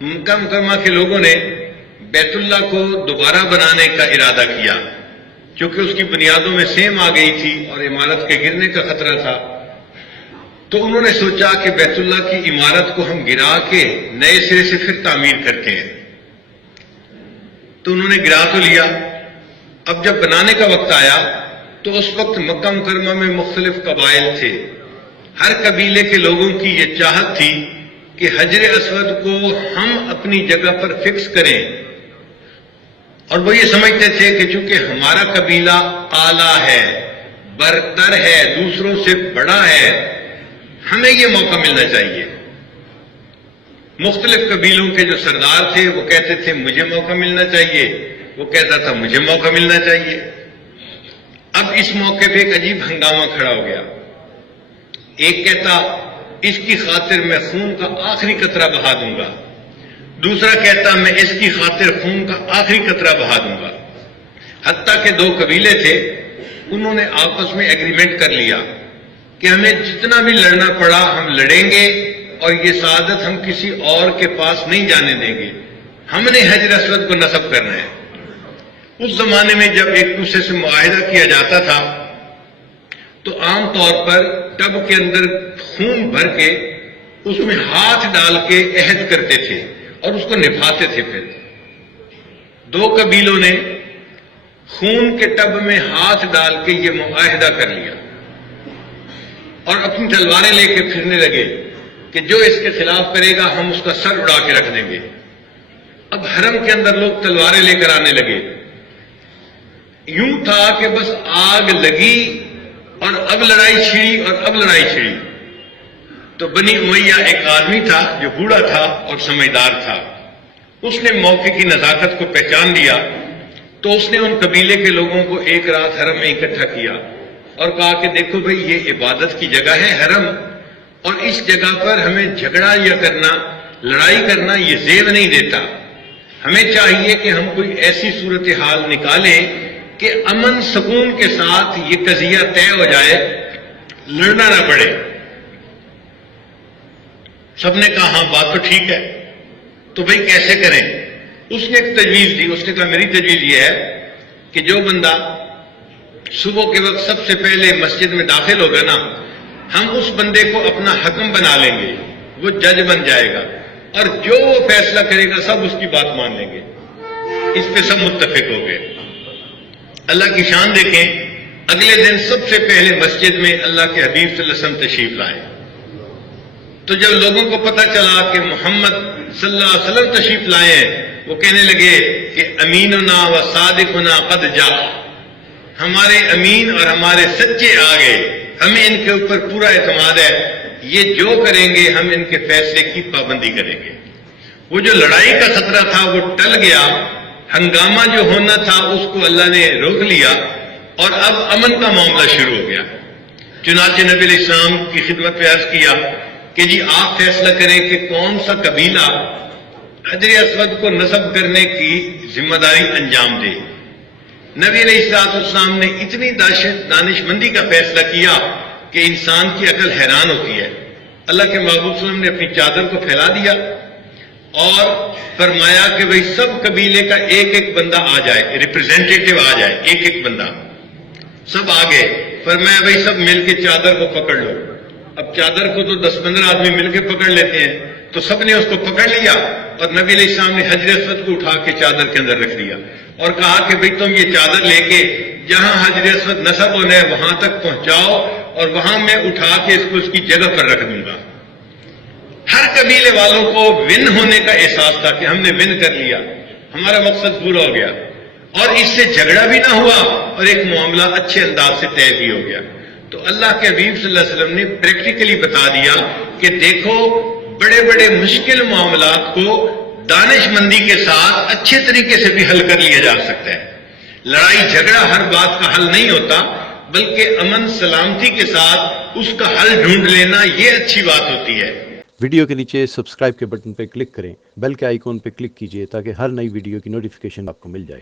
مکہ مکرمہ کے لوگوں نے بیت اللہ کو دوبارہ بنانے کا ارادہ کیا، چونکہ اس کی بنیادوں میں سیم آ گئی تھی اور عمارت کے گرنے کا خطرہ تھا، تو انہوں نے سوچا کہ بیت اللہ کی عمارت کو ہم گرا کے نئے سرے سے پھر تعمیر کرتے ہیں۔ تو انہوں نے گرا تو لیا، اب جب بنانے کا وقت آیا تو اس وقت مکہ مکرمہ میں مختلف قبائل تھے۔ ہر قبیلے کے لوگوں کی یہ چاہت تھی کہ حجر اسود کو ہم اپنی جگہ پر فکس کریں، اور وہ یہ سمجھتے تھے کہ چونکہ ہمارا قبیلہ اعلیٰ ہے، برتر ہے، دوسروں سے بڑا ہے، ہمیں یہ موقع ملنا چاہیے۔ مختلف قبیلوں کے جو سردار تھے وہ کہتے تھے مجھے موقع ملنا چاہیے، وہ کہتا تھا مجھے موقع ملنا چاہیے۔ اب اس موقع پہ ایک عجیب ہنگامہ کھڑا ہو گیا۔ ایک کہتا اس کی خاطر میں خون کا آخری قطرہ بہا دوں گا، دوسرا کہتا میں اس کی خاطر خون کا آخری قطرہ بہا دوں گا۔ حتیٰ کہ دو قبیلے تھے، انہوں نے آپس میں ایگریمنٹ کر لیا کہ ہمیں جتنا بھی لڑنا پڑا ہم لڑیں گے، اور یہ سعادت ہم کسی اور کے پاس نہیں جانے دیں گے، ہم نے حجر اسود کو نصب کرنا ہے۔ اس زمانے میں جب ایک دوسرے سے معاہدہ کیا جاتا تھا تو عام طور پر ٹب کے اندر خون بھر کے اس میں ہاتھ ڈال کے عہد کرتے تھے اور اس کو نبھاتے تھے۔ پھر دو قبیلوں نے خون کے ٹب میں ہاتھ ڈال کے یہ معاہدہ کر لیا اور اپنی تلواریں لے کے پھرنے لگے کہ جو اس کے خلاف کرے گا ہم اس کا سر اڑا کے رکھ دیں گے۔ اب حرم کے اندر لوگ تلواریں لے کر آنے لگے۔ یوں تھا کہ بس آگ لگی اور اب لڑائی چھڑی اور اب لڑائی چھڑی۔ تو بنی امیہ ایک آدمی تھا جو بوڑھا تھا اور سمجھدار تھا، اس نے موقع کی نزاکت کو پہچان لیا، تو اس نے ان قبیلے کے لوگوں کو ایک رات حرم میں اکٹھا کیا اور کہا کہ دیکھو بھئی یہ عبادت کی جگہ ہے حرم، اور اس جگہ پر ہمیں جھگڑا یا کرنا، لڑائی کرنا یہ زیب نہیں دیتا۔ ہمیں چاہیے کہ ہم کوئی ایسی صورتحال نکالیں کہ امن سکون کے ساتھ یہ قضیہ طے ہو جائے، لڑنا نہ پڑے۔ سب نے کہا ہاں بات تو ٹھیک ہے، تو بھئی کیسے کریں؟ اس نے ایک تجویز دی، اس نے کہا میری تجویز یہ ہے کہ جو بندہ صبح کے وقت سب سے پہلے مسجد میں داخل ہوگا نا، ہم اس بندے کو اپنا حکم بنا لیں گے، وہ جج بن جائے گا، اور جو وہ فیصلہ کرے گا سب اس کی بات مان لیں گے۔ اس پہ سب متفق ہو گئے۔ اللہ کی شان دیکھیں، اگلے دن سب سے پہلے مسجد میں اللہ کے حبیب صلی اللہ علیہ وسلم تشریف لائے۔ تو جب لوگوں کو پتہ چلا کہ محمد صلی اللہ علیہ وسلم تشریف لائے ہیں، وہ کہنے لگے کہ امیننا و صادقنا قد جاء، ہمارے امین اور ہمارے سچے آ گئے، ہمیں ان کے اوپر پورا اعتماد ہے، یہ جو کریں گے ہم ان کے فیصلے کی پابندی کریں گے۔ وہ جو لڑائی کا خطرہ تھا وہ ٹل گیا، ہنگامہ جو ہونا تھا اس کو اللہ نے روک لیا، اور اب امن کا معاملہ شروع ہو گیا۔ چنانچہ نبی علیہ السلام کی خدمت میں عرض کیا کہ جی آپ فیصلہ کریں کہ کون سا قبیلہ حجر اسود کو نصب کرنے کی ذمہ داری انجام دے۔ نبی علیہ السلام نے اتنی دانش مندی کا فیصلہ کیا کہ انسان کی عقل حیران ہوتی ہے۔ اللہ کے محبوب صلی اللہ علیہ وسلم نے اپنی چادر کو پھیلا دیا اور فرمایا کہ بھئی سب قبیلے کا ایک ایک بندہ آ جائے، ریپرزینٹیٹو آ جائے، ایک ایک بندہ۔ سب آ گئے، فرمایا بھئی سب مل کے چادر کو پکڑ لو۔ اب چادر کو تو 10-15 آدمی مل کے پکڑ لیتے ہیں، تو سب نے اس کو پکڑ لیا، اور نبی علیہ السلام نے حجر اسود کو اٹھا کے چادر کے اندر رکھ دیا اور کہا کہ بھئی تم یہ چادر لے کے جہاں حجر اسود نصب ہونا ہے وہاں تک پہنچاؤ، اور وہاں میں اٹھا کے اس کو اس کی جگہ پر رکھ دوں گا۔ ہر قبیلے والوں کو ون ہونے کا احساس تھا کہ ہم نے ون کر لیا، ہمارا مقصد پورا ہو گیا، اور اس سے جھگڑا بھی نہ ہوا اور ایک معاملہ اچھے انداز سے طے بھی ہو گیا۔ تو اللہ کے حبیب صلی اللہ علیہ وسلم نے پریکٹیکلی بتا دیا کہ دیکھو بڑے بڑے مشکل معاملات کو دانش مندی کے ساتھ اچھے طریقے سے بھی حل کر لیا جا سکتا ہے۔ لڑائی جھگڑا ہر بات کا حل نہیں ہوتا، بلکہ امن سلامتی کے ساتھ اس کا حل ڈھونڈ لینا یہ اچھی بات ہوتی ہے۔ ویڈیو کے نیچے سبسکرائب کے بٹن پہ کلک کریں، بیل کے آئیکن پہ کلک کیجئے تاکہ ہر نئی ویڈیو کی نوٹیفیکیشن آپ کو مل جائے۔